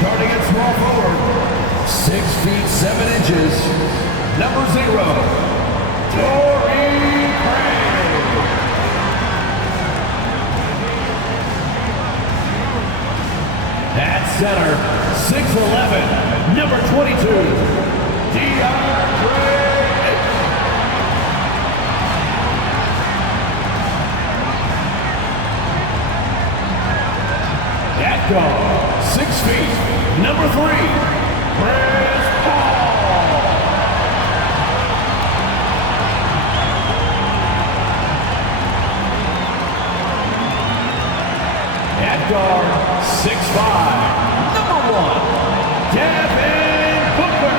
Starting at small forward, 6 feet 7 inches, number 0, Torrey Craig. At center, 6'11", number 22, DeAndre. At guard, 6 feet, number 3, Chris Paul. At guard, 6'5", number 1, Devin Booker.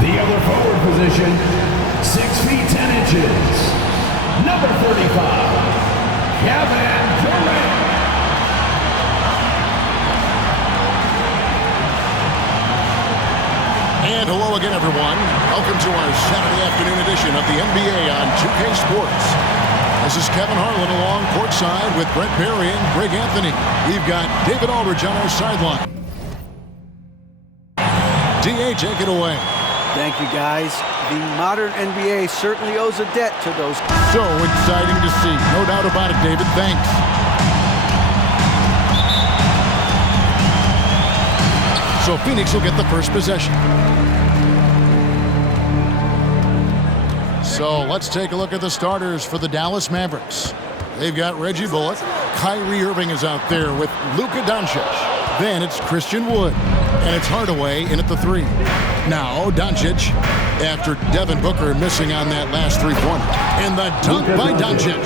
The other forward position, 6 feet 10 inches, number 35, Kevin Durant. And hello again, everyone. Welcome to our Saturday afternoon edition of the NBA on 2K Sports. This is Kevin Harlan along courtside with Brent Barry and Greg Anthony. We've got David Aldridge on our sideline. D.A., take it away. Thank you, guys. The modern NBA certainly owes a debt to those. So exciting to see. No doubt about it, David. Thanks. So Phoenix will get the first possession. So let's take a look at the starters for the Dallas Mavericks. They've got Reggie Bullock. Kyrie Irving is out there with Luka Doncic. Then it's Christian Wood. And it's Hardaway in at the 3. Now Doncic after Devin Booker missing on that last three-pointer. And the dunk by Doncic.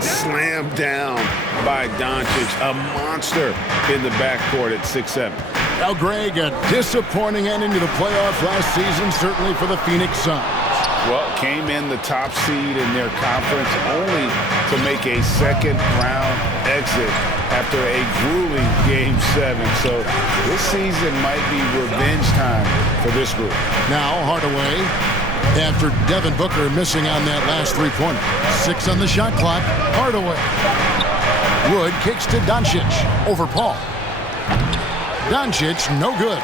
Slammed down by Doncic. A monster in the backcourt at 6'7". Now, Greg, a disappointing ending to the playoffs last season, certainly for the Phoenix Suns. Well, came in the top seed in their conference only to make a second-round exit after a grueling Game 7. So this season might be revenge time for this group. Now Hardaway, after Devin Booker missing on that last three-pointer. 6 on the shot clock. Hardaway. Wood kicks to Doncic over Paul. Doncic, no good.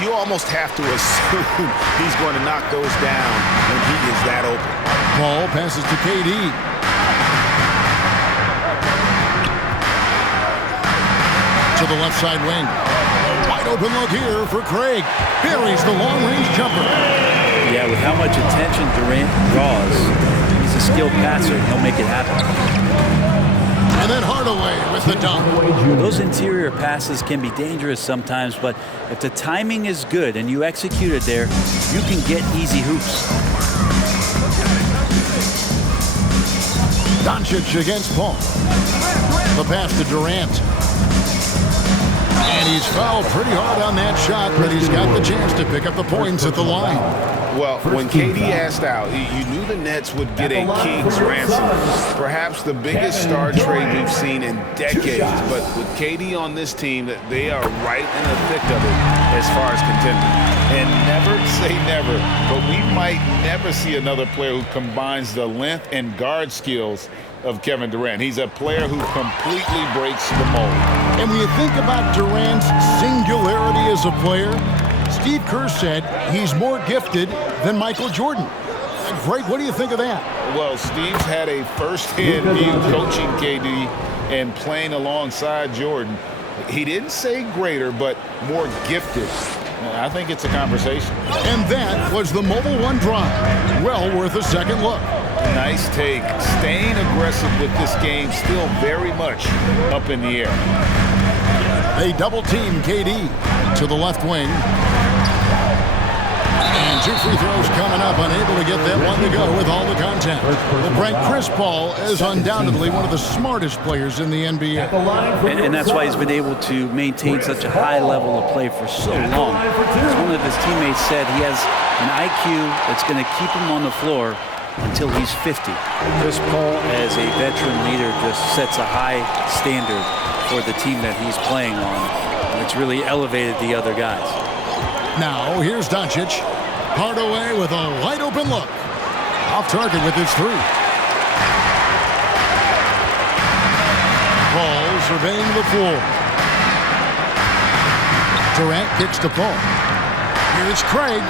You almost have to assume he's going to knock those down when he is that open. Paul passes to KD. To the left side wing. A wide open look here for Craig. Buries the long-range jumper. Yeah, with how much attention Durant draws, he's a skilled passer. He'll make it happen. And then Hardaway with the dunk. Those interior passes can be dangerous sometimes, but if the timing is good and you execute it there, you can get easy hoops. Doncic against Paul. The pass to Durant. And he's fouled pretty hard on that shot, but he's got the chance to pick up the points at the line. Well, when KD asked out, you knew the Nets would get a king's ransom. Perhaps the biggest star trade we've seen in decades. But with KD on this team, they are right in the thick of it as far as contending. And never say never, but we might never see another player who combines the length and guard skills of Kevin Durant. He's a player who completely breaks the mold. And when you think about Durant's singularity as a player, Steve Kerr said he's more gifted than Michael Jordan. Greg, what do you think of that? Well, Steve's had a first-hand view coaching KD and playing alongside Jordan. He didn't say greater, but more gifted. I think it's a conversation. And that was the Mobile One drive. Well worth a second look. Nice take. Staying aggressive with this game, still very much up in the air. They double-team KD to the left wing. And 2 free throws coming up, unable to get that one to go with all the contact. Well, Brent, Chris Paul is undoubtedly one of the smartest players in the NBA. And that's why he's been able to maintain such a high level of play for so long. As one of his teammates said, he has an IQ that's going to keep him on the floor until he's 50. Chris Paul, as a veteran leader, just sets a high standard for the team that he's playing on. And it's really elevated the other guys. Now, here's Doncic. Hardaway with a wide open look. Off target with his 3. Paul surveying the floor. Durant kicks to Paul. Here's Craig.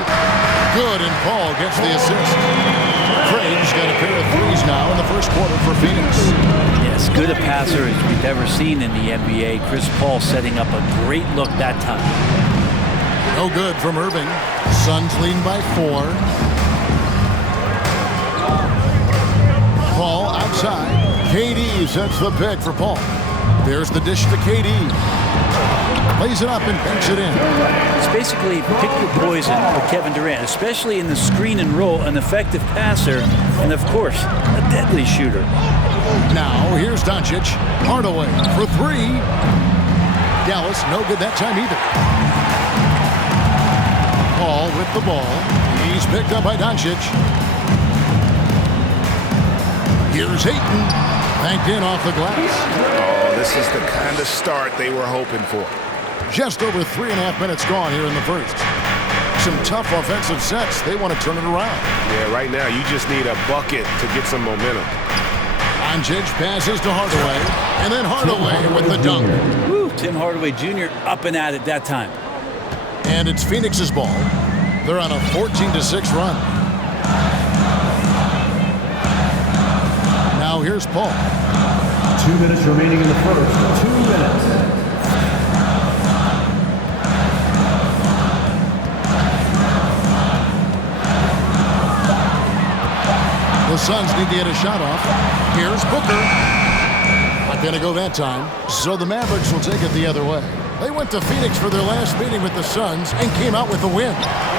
Good, and Paul gets the assist. Craig's got a pair of threes now in the first quarter for Phoenix. Yes, good a passer as we've ever seen in the NBA. Chris Paul setting up a great look that time. No good from Irving. Suns leading by 4. Paul outside. KD sets the pick for Paul. There's the dish to KD. Plays it up and banks it in. It's basically pick your poison for Kevin Durant, especially in the screen and roll, an effective passer, and of course, a deadly shooter. Now, here's Doncic. Hardaway for 3. Dallas, no good that time either. Paul with the ball. He's picked up by Doncic. Here's Ayton. Banked in off the glass. Oh, this is the kind of start they were hoping for. Just over 3.5 minutes gone here in the first. Some tough offensive sets. They want to turn it around. Yeah, right now you just need a bucket to get some momentum. Doncic passes to Hardaway, and then Hardaway with the dunk. Woo, Tim Hardaway Jr. up and at it that time. And it's Phoenix's ball. They're on a 14-6 run. Now here's Paul. 2 minutes remaining in the first. 2 minutes. The Suns need to get a shot off. Here's Booker. Not going to go that time. So the Mavericks will take it the other way. They went to Phoenix for their last meeting with the Suns and came out with a win.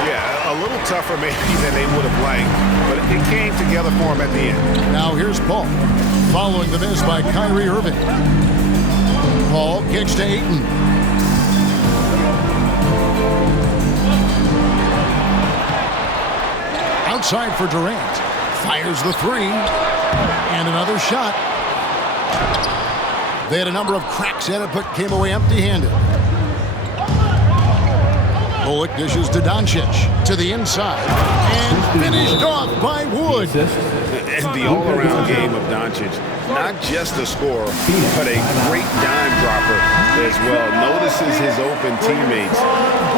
Yeah, a little tougher maybe than they would have liked, but it came together for them at the end. Now here's Paul. Following the miss by Kyrie Irving. Paul kicks to Ayton. Outside for Durant. Fires the 3. And another shot. They had a number of cracks at it, but came away empty-handed. Bullock dishes to Doncic. To the inside. And finished off by Wood. And the all-around game of Doncic. Not just a scorer, but a great dime dropper as well. Notices his open teammates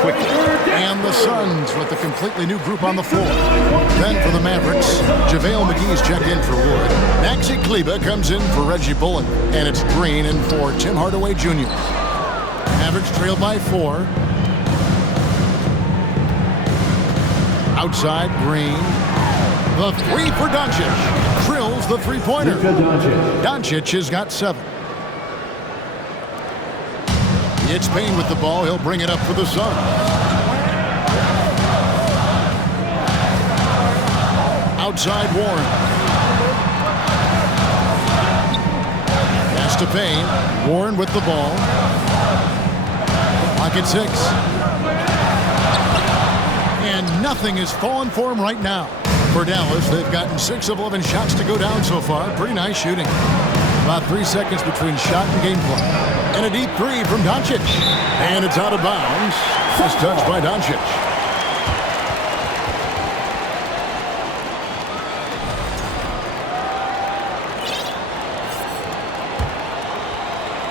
quickly. And the Suns with a completely new group on the floor. Then for the Mavericks, JaVale McGee's checked in for Wood. Maxi Kleber comes in for Reggie Bullock. And it's Green in for Tim Hardaway Jr. Mavericks trail by 4. Outside, Green. The 3 for Doncic. Drills the three-pointer. Doncic has got 7. It's Payne with the ball. He'll bring it up for the Suns. Outside Warren. Pass to Payne. Warren with the ball. Pocket 6. And nothing is falling for him right now. For Dallas, they've gotten 6 of 11 shots to go down so far. Pretty nice shooting. About 3 seconds between shot and gameplay. And a deep 3 from Doncic. And it's out of bounds. Just touched by Doncic.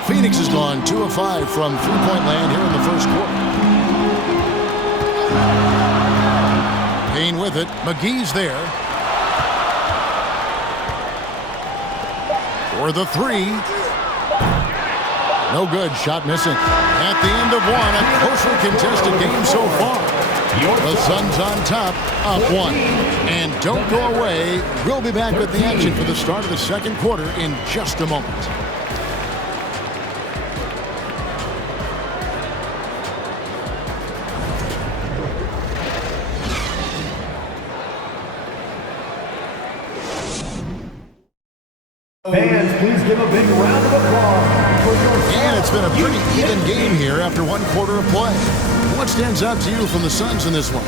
Phoenix has gone 2 of 5 from three-point land here in the first quarter. Payne with it. McGee's there. For the 3. No good. Shot missing. At the end of 1, a closely contested game so far. The Suns on top, up 1. And don't go away. We'll be back with the action for the start of the second quarter in just a moment. Fans, please give a big round of applause for your... And it's been a pretty even game here after 1 quarter of play. What stands out to you from the Suns in this one?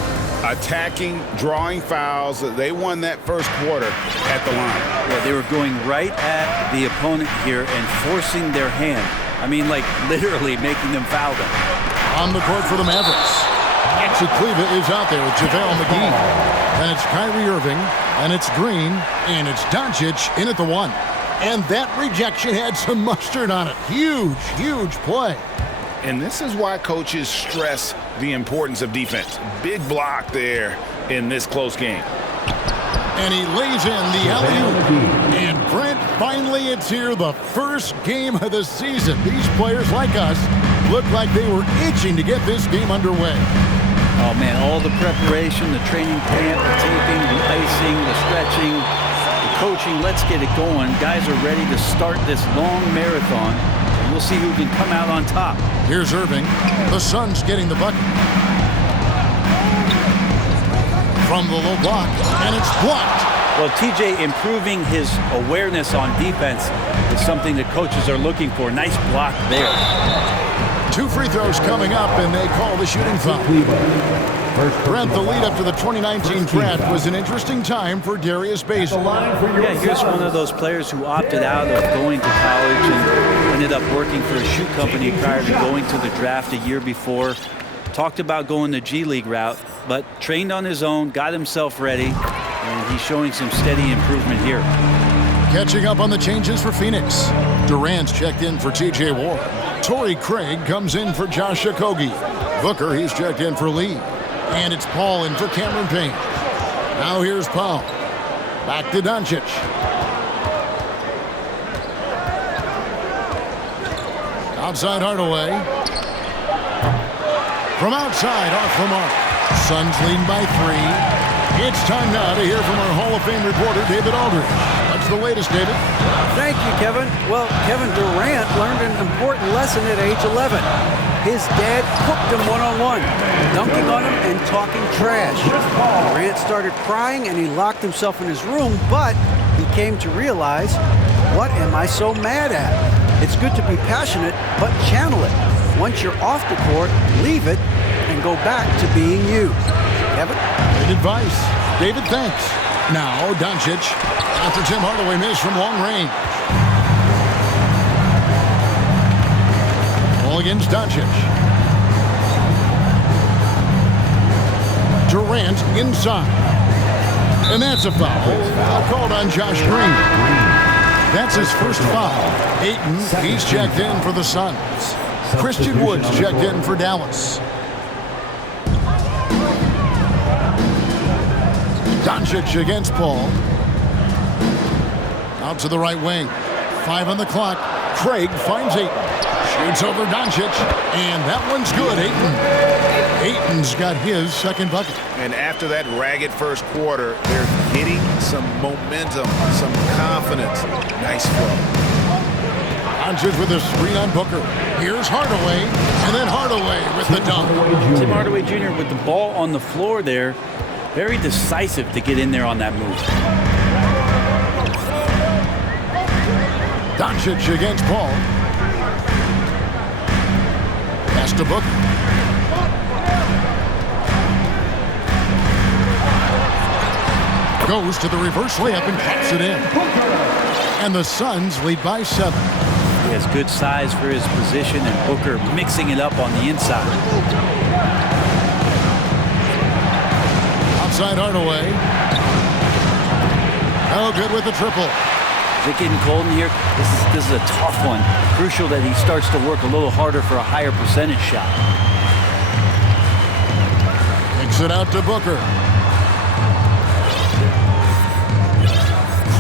Attacking, drawing fouls. They won that first quarter at the line. Yeah, they were going right at the opponent here and forcing their hand. I mean, like literally making them foul them. On the court for the Mavericks. Maxi Kleber is out there with JaVale McGee. And it's Kyrie Irving, and it's Green, and it's Doncic in at the 1. And that rejection had some mustard on it. Huge, huge play. And this is why coaches stress the importance of defense. Big block there in this close game. And he lays in the alley-oop. And Brent, finally it's here, the first game of the season. These players like us look like they were itching to get this game underway. Oh, man, all the preparation, the training camp, the taping, the icing, the stretching, the coaching, let's get it going. Guys are ready to start this long marathon. And we'll see who can come out on top. Here's Irving. The Suns getting the bucket. From the low block, and it's blocked. Well, TJ improving his awareness on defense is something that coaches are looking for. Nice block there. 2 free throws coming up, and they call the shooting foul. Brent, the lead up to the 2019 draft was an interesting time for Darius Bazley. Yeah, here's one of those players who opted out of going to college and ended up working for a shoe company prior to going to the draft a year before. Talked about going the G League route, but trained on his own, got himself ready, and he's showing some steady improvement here. Catching up on the changes for Phoenix. Durant's checked in for T.J. Ward. Torrey Craig comes in for Josh Okogie. Booker, he's checked in for Lee. And it's Paul in for Cameron Payne. Now here's Paul. Back to Doncic. Outside Hardaway. From outside, off the mark. Suns leading by 3. It's time now to hear from our Hall of Fame reporter, David Aldridge. What's the latest, David? Thank you, Kevin. Well, Kevin Durant learned an important lesson at age 11. His dad cooked him one-on-one, dunking on him and talking trash. Durant started crying and he locked himself in his room, but he came to realize, what am I so mad at? It's good to be passionate, but channel it. Once you're off the court, leave it and go back to being you. Kevin? Great advice. David, thanks. Now, Doncic, after Tim Hardaway missed from long range. Ball against Doncic. Durant inside. And that's a foul. Called on Josh Green. That's his first foul. Ayton, he's checked in for the Suns. Christian Wood's checked in for Dallas. Doncic against Paul. Out to the right wing. 5 on the clock. Craig finds Ayton. Shoots over Doncic. And that one's good, Ayton. Ayton's got his second bucket. And after that ragged first quarter, they're getting some momentum, some confidence. Nice flow. Doncic with a screen on Booker. Here's Hardaway, and then Hardaway with the dunk. Tim Hardaway Jr. with the ball on the floor there. Very decisive to get in there on that move. Doncic against Paul. Pass to Booker. Goes to the reverse layup and pops it in. And the Suns lead by 7. He has good size for his position, and Booker mixing it up on the inside. Outside Hardaway. Oh, good with the triple. Is it getting cold in here? This is a tough one. Crucial that he starts to work a little harder for a higher percentage shot. Kicks it out to Booker.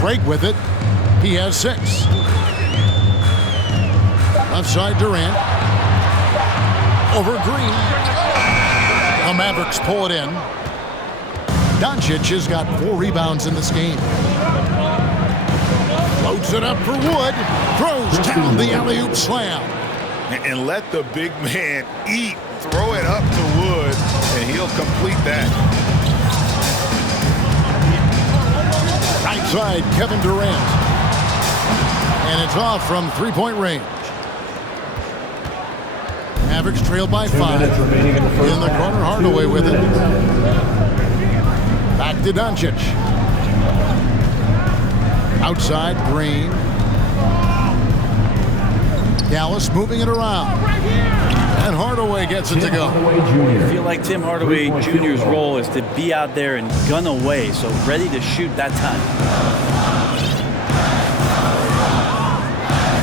Craig with it. He has 6. Left side Durant. Over Green. The Mavericks pull it in. Doncic has got 4 rebounds in this game. Floats it up for Wood. Throws down the alley-oop slam. And let the big man eat. Throw it up to Wood, and he'll complete that. Right side, Kevin Durant. And it's off from three-point range. Mavericks trail by 5. In the corner, Hardaway with it. Back to Doncic. Outside, Green. Dallas moving it around. And Hardaway gets it to go. I feel like Tim Hardaway Jr.'s role is to be out there and gun away, so ready to shoot that time.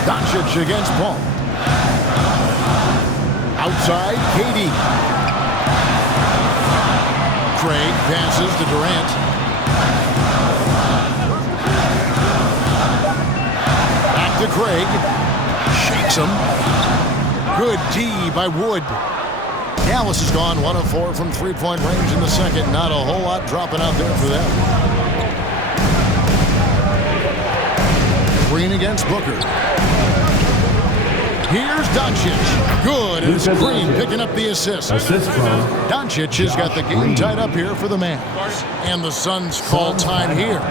Doncic against Paul. Outside, KD. Craig passes to Durant. Back to Craig. Shakes him. Good D by Wood. Dallas has gone 1 of 4 from three-point range in the second. Not a whole lot dropping out there for them. Green against Booker. Here's Doncic. Good. And it's Green picking up the assist. Doncic has got the game tied up here for the Mavs. And the Suns call time here.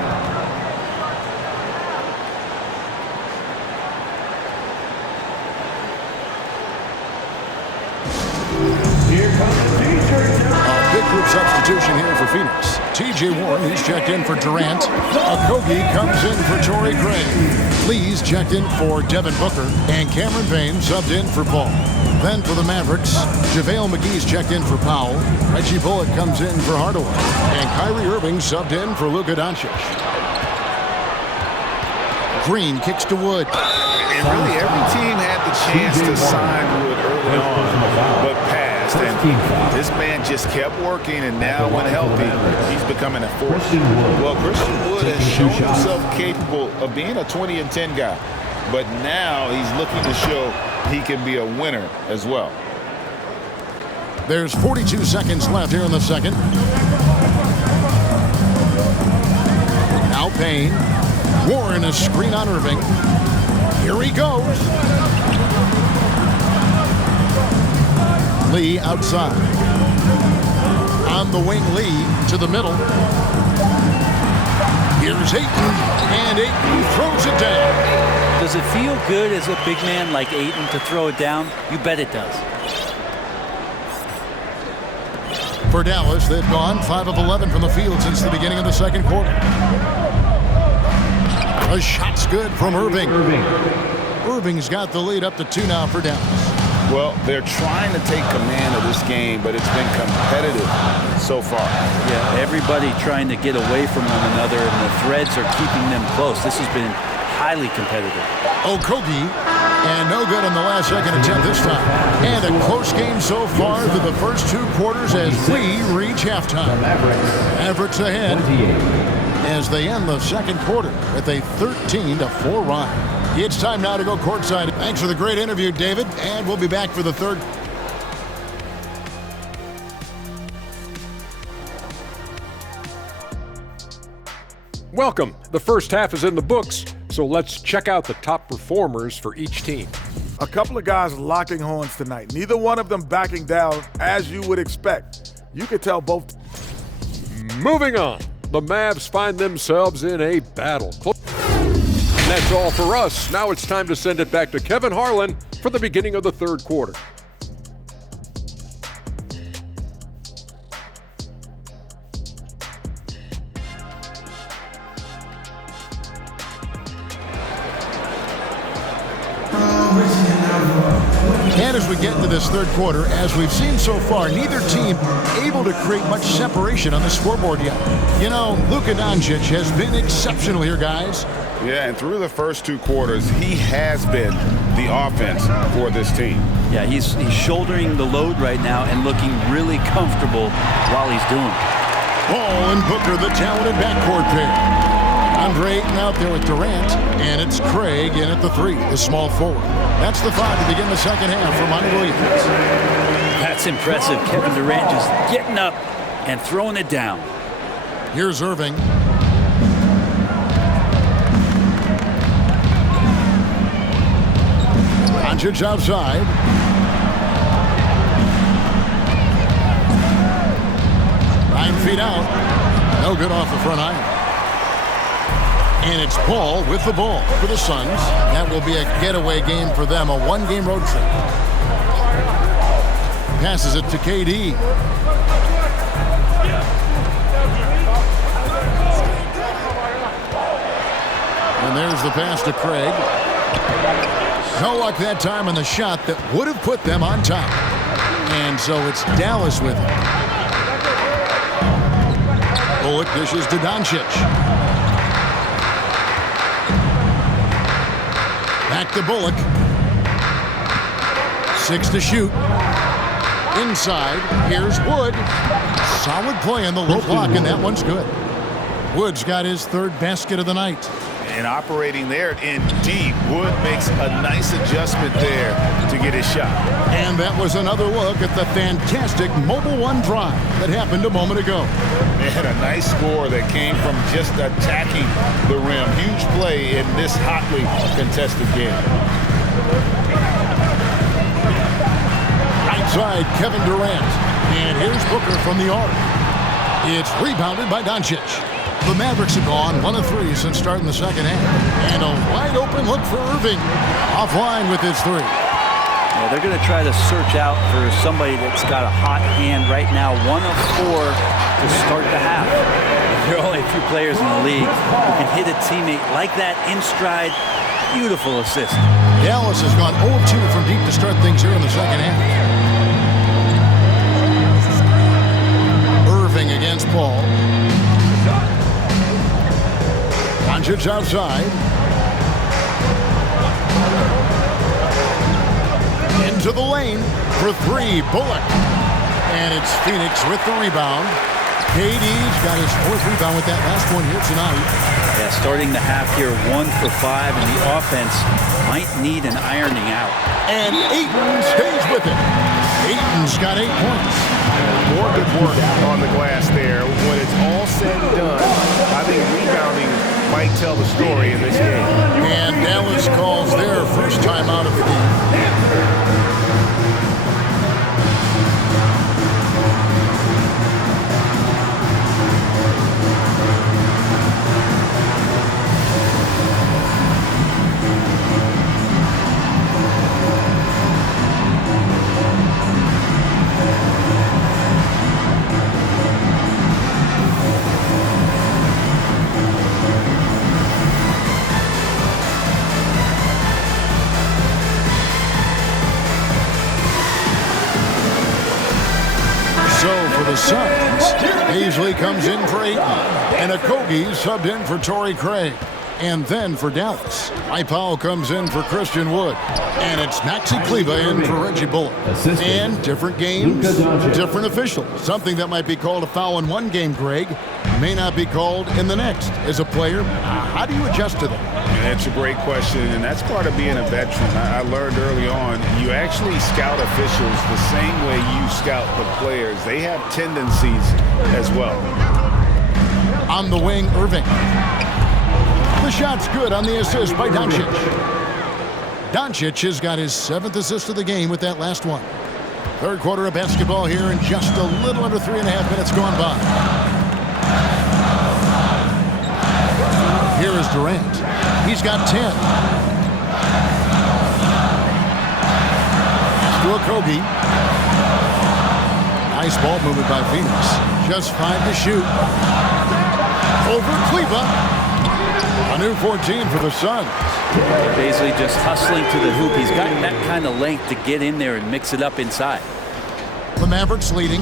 A big group substitution here for Phoenix. T.J. Warren, he's checked in for Durant. Okogie comes in for Torrey Craig. Lee's checked in for Devin Booker. And Cameron Payne subbed in for Paul. Then for the Mavericks, JaVale McGee's checked in for Powell. Reggie Bullock comes in for Hardaway. And Kyrie Irving subbed in for Luka Doncic. Green kicks to Wood. And really every team had the chance to sign Wood early on, but passed. And this man just kept working, and now when healthy, he's becoming a force. Well, Christian Wood has shown himself capable of being a 20 and 10 guy, but now he's looking to show he can be a winner as well. There's 42 seconds left here in the second. Now Payne. Warren a screen on Irving. Here he goes. Lee outside. On the wing, Lee to the middle. Here's Ayton, and Ayton throws it down. Does it feel good as a big man like Ayton to throw it down? You bet it does. For Dallas, they've gone 5 of 11 from the field since the beginning of the second quarter. A shot's good from Irving. Irving's got the lead up to 2 now for Dallas. Well, they're trying to take command of this game, but it's been competitive so far. Yeah, everybody trying to get away from one another, and the threads are keeping them close. This has been highly competitive. Okogie, and no good on the last second attempt this time. And a close game so far through the first 2 quarters as we reach halftime. Mavericks ahead as they end the second quarter with a 13-4 run. It's time now to go courtside. Thanks for the great interview, David, and we'll be back for the third. Welcome. The first half is in the books, so let's check out the top performers for each team. A couple of guys locking horns tonight. Neither one of them backing down as you would expect. You could tell both. Moving on. The Mavs find themselves in a battle. And that's all for us. Now it's time to send it back to Kevin Harlan for the beginning of the third quarter. And as we get into this third quarter, as we've seen so far, neither team able to create much separation on the scoreboard yet. You know, Luka Doncic has been exceptional here, guys. Yeah, and through the first 2 quarters, he has been the offense for this team. Yeah, he's shouldering the load right now and looking really comfortable while he's doing it. Paul and Booker, the talented backcourt pair. Andre Ayton out there with Durant, and it's Craig in at the 3, the small forward. That's the 5 to begin the second half for Monty Williams. That's impressive. Kevin Durant just getting up and throwing it down. Here's Irving. Doncic outside. Nine feet out. No good off the front iron. And it's Paul with the ball for the Suns. That will be a getaway game for them, a 1-game road trip. Passes it to KD. And there's the pass to Craig. No luck that time on the shot that would have put them on top. And so it's Dallas with it. Bullock dishes to Doncic. Back to Bullock. 6 to shoot. Inside, here's Wood. Solid play on the low block, and that one's good. Wood's got his third basket of the night. And operating there in deep, Wood makes a nice adjustment there to get his shot. And that was another look at the fantastic Mobile One drive that happened a moment ago. They had a nice score that came from just attacking the rim. Huge play in this hotly contested game. Right side, Kevin Durant. And here's Booker from the arc. It's rebounded by Doncic. The Mavericks have gone 1 of 3 since starting the second half. And a wide open look for Irving. Offline with his 3. Yeah, they're going to try to search out for somebody that's got a hot hand right now. 1 of 4 to start the half. There are only a few players in the league who can hit a teammate like that in stride. Beautiful assist. Dallas has gone 0 of 2 from deep to start things here in the second half. Irving against Paul. Doncic outside. Into the lane for 3, Bullock. And it's Phoenix with the rebound. KD's got his 4th rebound with that last one here tonight. Yeah, starting the half here 1 for 5, and the offense might need an ironing out. And Ayton stays with it. Ayton's got 8 points. More good work on the glass there. When it's all said and done, I think rebounding might tell the story in this game. And Dallas calls their first time out of the game. The Suns. Paisley comes in for Ayton, and Okogie subbed in for Torrey Craig. And then for Dallas, Powell comes in for Christian Wood. And it's Maxi Kleber in for Reggie Bullock. And different games, different officials. Something that might be called a foul in one game, Greg, may not be called in the next. As a player, how do you adjust to that? That's a great question, and that's part of being a veteran. I learned early on, you actually scout officials the same way you scout the players. They have tendencies as well. On the wing, Irving. The shot's good on the assist by Doncic. Doncic has got his 7th assist of the game with that last one. Third quarter of basketball here, and just a little under 3.5 minutes gone by. Here is Durant. He's got 10. To Okogie. Nice ball movement by Phoenix. Just 5 to shoot. Over Kleber. A new 14 for the Suns. Basically just hustling to the hoop. He's got that kind of length to get in there and mix it up inside. The Mavericks leading.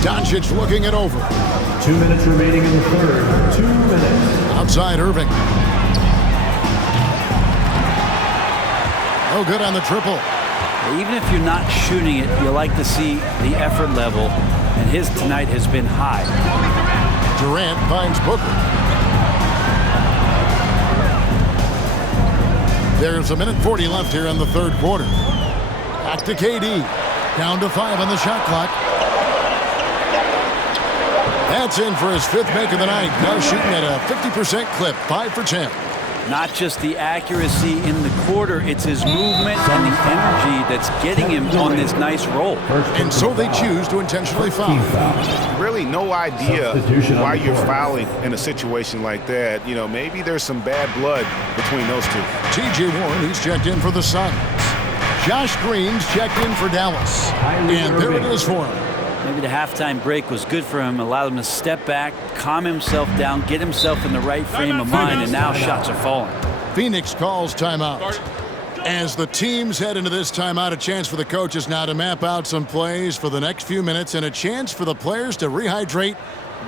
Doncic looking it over. 2 minutes remaining in the third. 2 minutes. Outside Irving. No good on the triple. Even if you're not shooting it, you like to see the effort level, and his tonight has been high. Durant finds Booker. There's 1:40 left here in the third quarter. Back to KD. Down to 5 on the shot clock. That's in for his 5th make of the night. Now shooting at a 50% clip, 5 for 10. Not just the accuracy in the quarter, it's his movement and the energy that's getting him on this nice roll. And so they choose to intentionally foul. Really no idea why you're fouling in a situation like that. You know, maybe there's some bad blood between those two. T.J. Warren, he's checked in for the Suns. Josh Green's checked in for Dallas. And there it is for him. Maybe the halftime break was good for him, allowed him to step back, calm himself down, get himself in the right frame of mind, and now shots are falling. Phoenix calls timeout. As the teams head into this timeout, a chance for the coaches now to map out some plays for the next few minutes and a chance for the players to rehydrate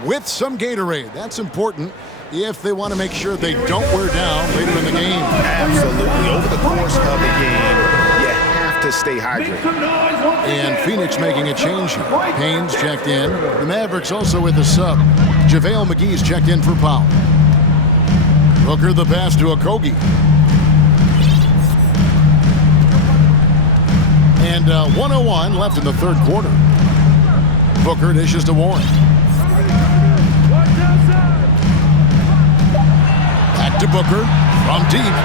with some Gatorade. That's important if they want to make sure they don't wear down later in the game. Absolutely. Over the course of the game, you have to stay hydrated. And Phoenix making a change here. Payne's checked in. The Mavericks also with a sub. JaVale McGee's checked in for Powell. Booker the pass to Okogie. And 1:01 left in the third quarter. Booker dishes to Warren. Back to Booker from deep.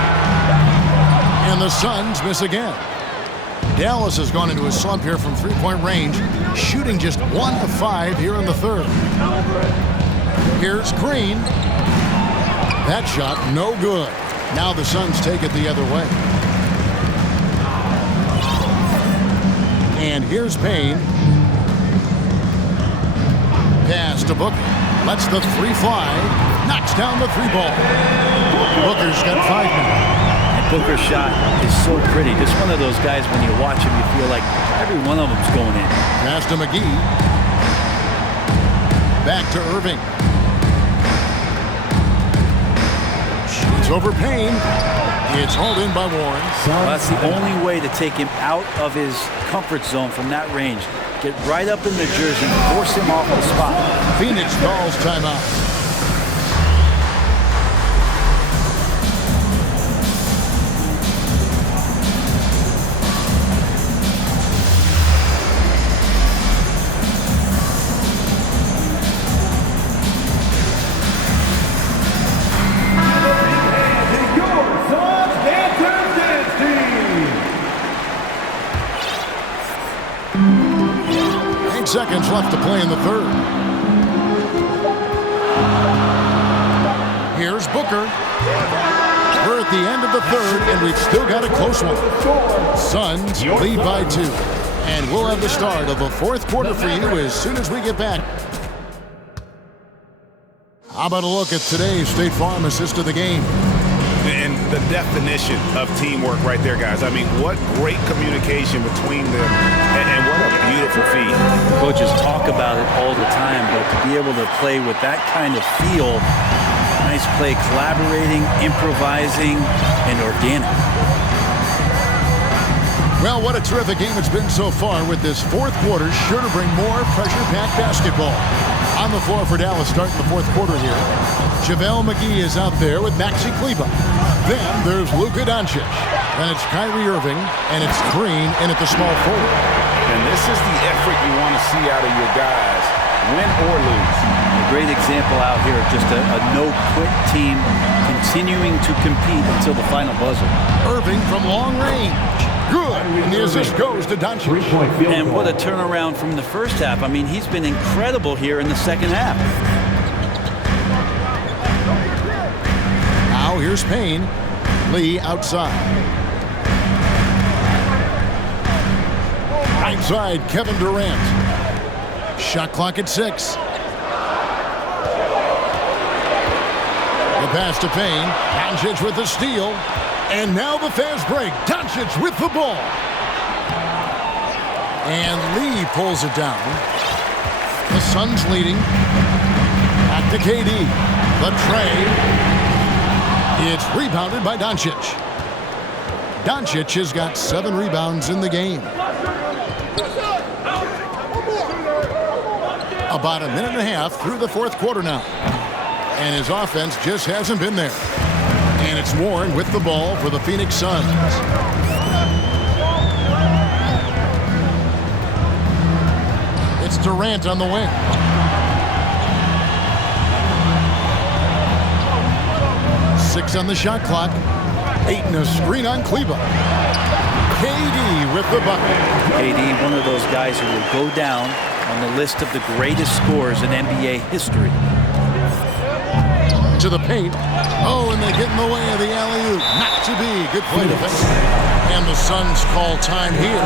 And the Suns miss again. Dallas has gone into a slump here from three-point range, shooting just 1 of 5 here in the third. Here's Green. That shot no good. Now the Suns take it the other way. And here's Payne. Pass to Booker. Lets the three fly. Knocks down the three ball. Booker's got 5 minutes. And Booker's shot is so pretty. Just one of those guys, when you watch him, you feel like every one of them's going in. Pass to McGee. Back to Irving. Shoots over Payne. It's hauled in by Warren. Well, that's the only way to take him out of his comfort zone from that range. Get right up in the jersey, force him off the spot. Phoenix calls timeout. Seconds left to play in the third. Here's Booker. We're at the end of the third, and we've still got a close one. Suns lead by 2. And we'll have the start of the fourth quarter for you as soon as we get back. How about a look at today's State Farm assist of the game? And the definition of teamwork right there, guys. I mean, what great communication between them, and what a beautiful feat. Coaches talk about it all the time, but to be able to play with that kind of feel, nice play, collaborating, improvising, and organic. Well, what a terrific game it's been so far, with this fourth quarter sure to bring more pressure-packed basketball. On the floor for Dallas starting the fourth quarter here. JaVale McGee is out there with Maxi Kleber. Then there's Luka Doncic. Then it's Kyrie Irving, and it's Green in at the small forward. And this is the effort you want to see out of your guys, win or lose. A great example out here of just a no-quit team continuing to compete until the final buzzer. Irving from long range. Good. And the assist goes to Doncic. And what a turnaround from the first half. I mean, he's been incredible here in the second half. Now here's Payne. Lee outside. Outside, Kevin Durant. Shot clock at 6. The pass to Payne. Doncic with the steal. And now the fast break. Doncic with the ball. And Lee pulls it down. The Suns leading. Back to KD. The tray. It's rebounded by Doncic. Doncic has got 7 rebounds in the game. About a minute and a half through the fourth quarter now. And his offense just hasn't been there. And it's Warren with the ball for the Phoenix Suns. It's Durant on the wing. Six on the shot clock. 8 in a screen on Kleber. KD with the bucket. KD, one of those guys who will go down on the list of the greatest scorers in NBA history. To the paint. Oh, and they get in the way of the alley-oop. Not to be. Good play defense. And the Suns call time here.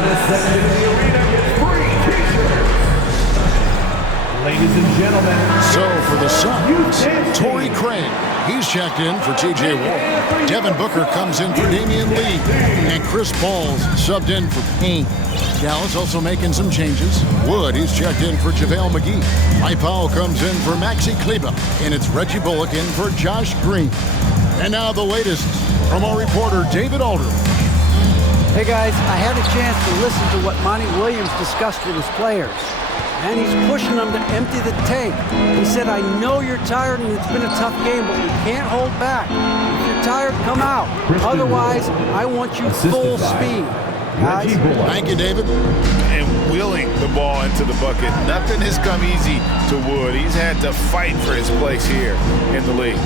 Ladies and gentlemen. So for the Suns, Torrey Craig, he's checked in for T.J. Warren. Devin Booker comes in for Damian Lee. And Chris Paul's subbed in for Payne. Dallas also making some changes. Wood, he's checked in for JaVale McGee. Mike Powell comes in for Maxi Kleber. And it's Reggie Bullock in for Josh Green. And now the latest from our reporter, David Aldridge. Hey guys, I had a chance to listen to what Monty Williams discussed with his players. And he's pushing them to empty the tank. He said, I know you're tired and it's been a tough game, but we can't hold back. If you're tired, come out. Otherwise, I want you full speed. Guys. Thank you, David. And wheeling the ball into the bucket. Nothing has come easy to Wood. He's had to fight for his place here in the league.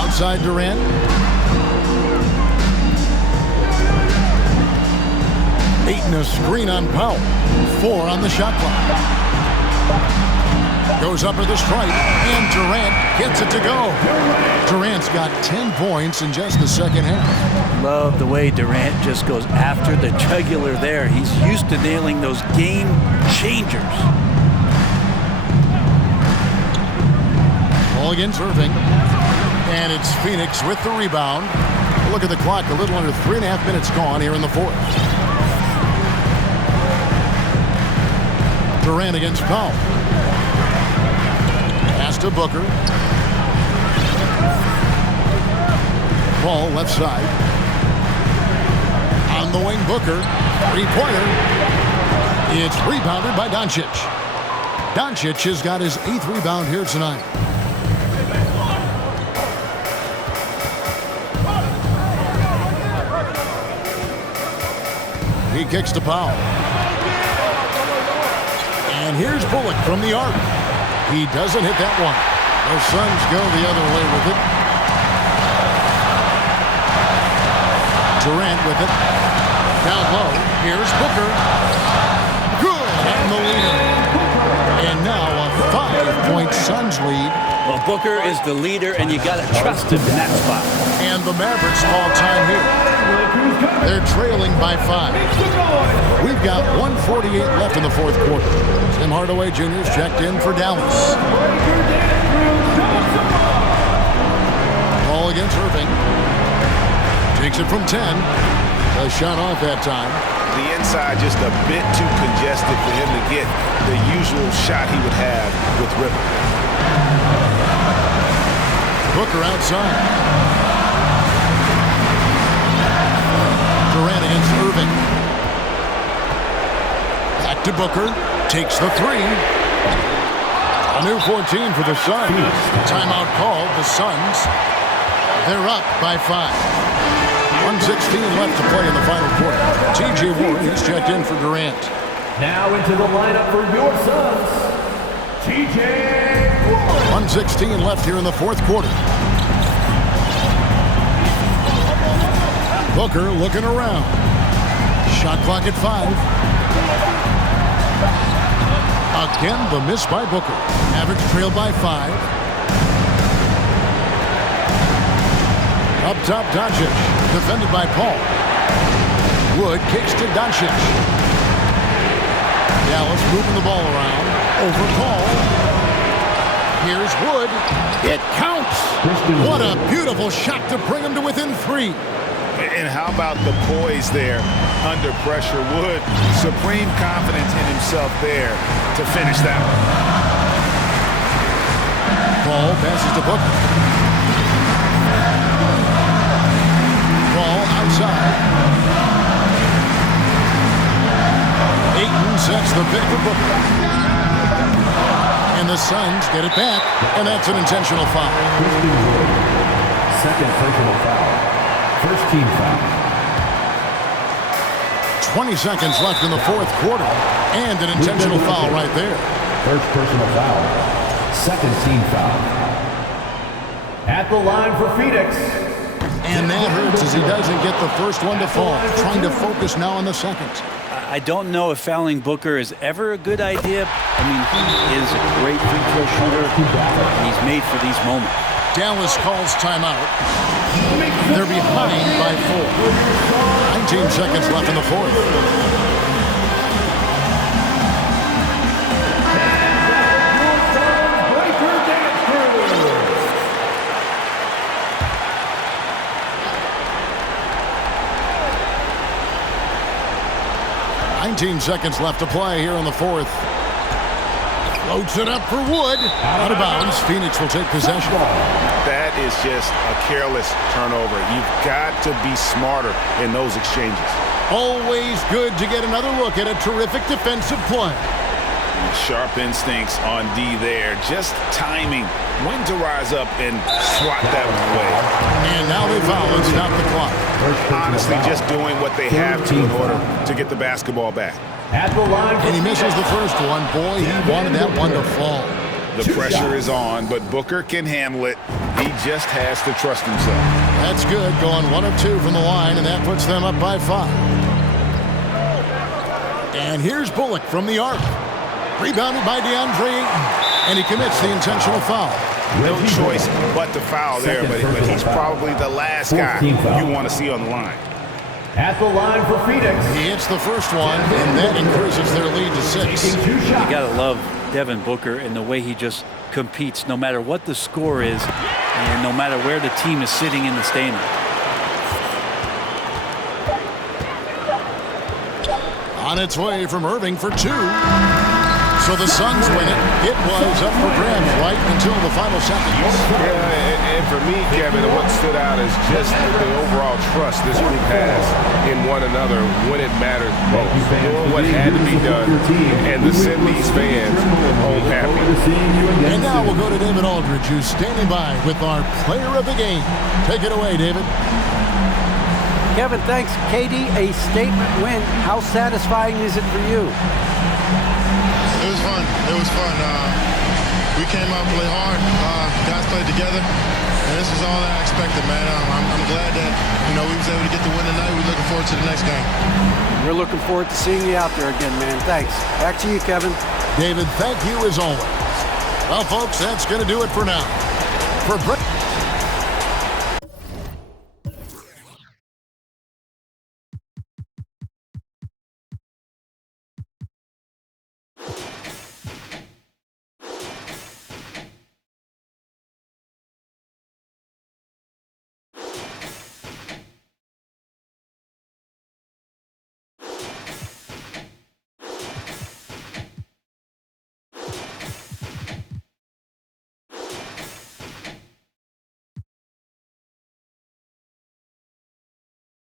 Outside Durant. Aiton a screen on Powell. 4 on the shot clock. Goes up for the strike, and Durant gets it to go. Durant's got 10 points in just the second half. Love the way Durant just goes after the jugular there. He's used to nailing those game changers. Ball against Irving. And it's Phoenix with the rebound. Look at the clock, a little under 3.5 minutes gone here in the fourth. Durant against Powell. Pass to Booker. Ball left side. On the wing, Booker. Three-pointer. It's rebounded by Doncic. Doncic has got his 8th rebound here tonight. He kicks to Powell. And here's Bullock from the arc. He doesn't hit that one. The Suns go the other way with it. Durant with it. Down low. Here's Booker. Good. And the leader. And now a 5-point Suns lead. Well, Booker is the leader, and you got to trust him in that spot. And the Mavericks call time here. They're trailing by 5. We've got 1:48 left in the fourth quarter. Tim Hardaway Jr.'s checked in for Dallas. Ball against Irving. Takes it from 10. A shot off that time. The inside just a bit too congested for him to get the usual shot he would have with rhythm. Booker outside. Durant against Irving. Back to Booker. Takes the 3. A new 14 for the Suns. Timeout called. The Suns. They're up by 5. 1:16 left to play in the final quarter. T.J. Warren is checked in for Durant. Now into the lineup for your Suns, T.J. Warren. 1:16 left here in the fourth quarter. Booker looking around. Shot clock at 5. Again, the miss by Booker. Mavericks trailed by 5. Up top, Doncic. Defended by Paul. Wood kicks to Doncic. Dallas moving the ball around. Over Paul. Here's Wood. It counts. What a beautiful shot to bring him to within 3. And how about the poise there under pressure? Wood, supreme confidence in himself there to finish that one. Paul passes to Booker. Ball outside. Aiton sets the pick for Booker. And the Suns get it back, and that's an intentional foul. Second personal foul. First team foul. 20 seconds left in the fourth quarter, and an intentional foul right there. First personal foul. Second team foul. At the line for Phoenix. And that hurts as he doesn't get the first one to fall. Trying to focus now on the second. I don't know if fouling Booker is ever a good idea. I mean, he is a great free throw shooter, and he's made for these moments. Dallas calls timeout. They're behind by 4. 19 seconds left in the fourth. 17 seconds left to play here in the fourth. Floats it up for Wood. Out of bounds. Phoenix will take possession. That is just a careless turnover. You've got to be smarter in those exchanges. Always good to get another look at a terrific defensive play. Sharp instincts on D there. Just timing when to rise up and swat that one away. And now they foul and stop the clock. Honestly, just doing what they have to in order to get the basketball back. At the line. And he misses the first one. Boy, he wanted that one to fall. The pressure is on, but Booker can handle it. He just has to trust himself. That's good. Going 1 of 2 from the line, and that puts them up by 5. And here's Bullock from the arc. Rebounded by DeAndre Ayton, and he commits the intentional foul. No choice but to foul there, but he's probably the last guy you want to see on the line. At the line for Phoenix. He hits the first one, and that increases their lead to 6. You got to love Devin Booker and the way he just competes no matter what the score is and no matter where the team is sitting in the standing. On its way from Irving for 2. So the Suns win it. It was up for grabs right until the final seconds. Yeah, and for me, Kevin, what stood out is just the overall trust this group has in one another when it matters most. Doing what had to be done and to send these fans home happy. And now we'll go to David Aldridge, who's standing by with our player of the game. Take it away, David. Kevin, thanks. KD, a statement win. How satisfying is it for you? It was fun. It was fun. We came out and played hard. Guys played together, and this is all I expected, man. I'm glad that we was able to get the win tonight. We're looking forward to the next game. We're looking forward to seeing you out there again, man. Thanks. Back to you, Kevin. David, thank you as always. Well, folks, that's going to do it for now. For Brett.